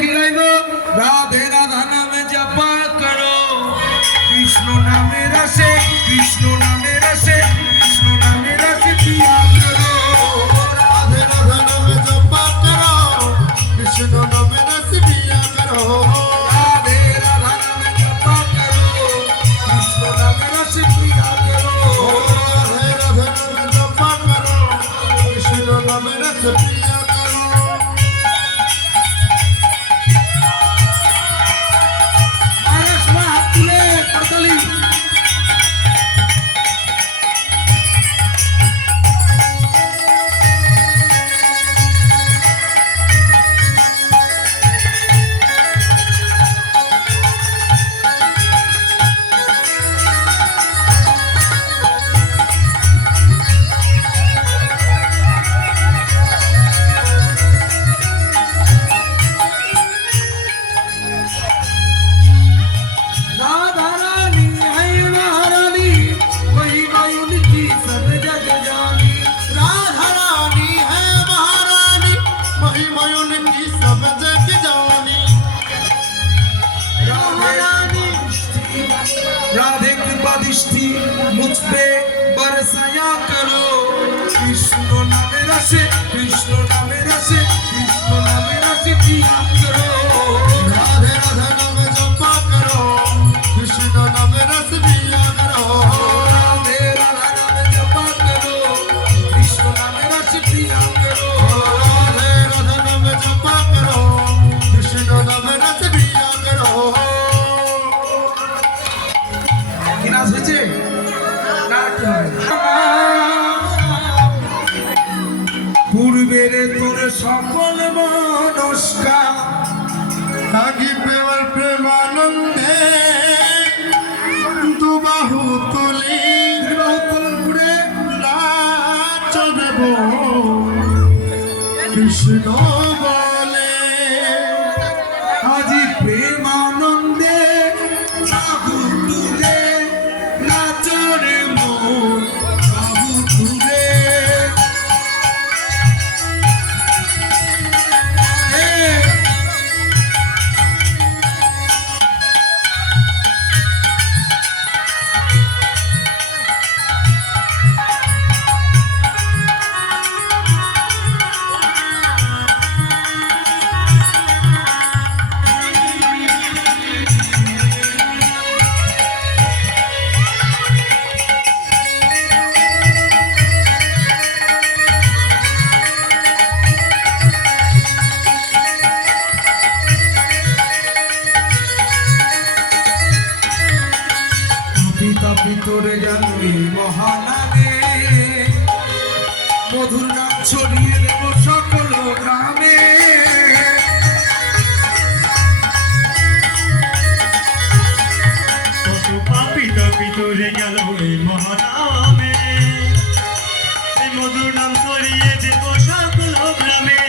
কি গাইব? রাধে রাধা নামে জপা করো, কৃষ্ণ নামে রসে, কৃষ্ণ নামে রসে, কৃষ্ণ নামে রসে পিয়া করো। রাধে রাধা নামে জপা করো, কৃষ্ণ নামে রস পিয়া করো। রাধে রাধা নামে জপা করো, কৃষ্ণ নামে রসে পিয়া করো। রাধে রাধা নামে জপা করো, কৃষ্ণ নামে রস পিয়া করো। আরে সবাই হাত তুলে করতালি। राधा रानी है महारानी, महिमा उनकी सब जग जानी। राधा रानी है महारानी, महिमा उनकी सब जग जानी। राधे कृपा दृष्टि मुझ पे बरसाया करो, कृष्ण नामे रसे, कृष्ण नामे रसे, कृष्ण नामे रसे पिया करो। राधे राधा नाम जपा करो, कृष्ण नाम रस पिया करो। राधे राधा नामे जपा करो, कृष्ण नामे रसे पिया करो। राधे राधा नाम जपा करो, कृष्ण नाम रस पिया करो। কি নাচ হয়েছে? না কি হবে? পূর্বের তোর সকল মনস্কা থাকি প্রেমার প্রেমানন্দে দুবাহু তুলি ঘুরে নাচ দেব কৃষ্ণ বলে। আজি প্রেমানন্দে বাহু তুলে নাচরে মন বাহু তুলে। তাপি তোরে জানি মহানামে, মধুর নাম ছড়িয়ে দেব সকল গ্রামে। কত পাপি তাপি তোরে গেল এই মহানামে, এই মধুর নাম ছড়িয়ে দেব সকল গ্রামে।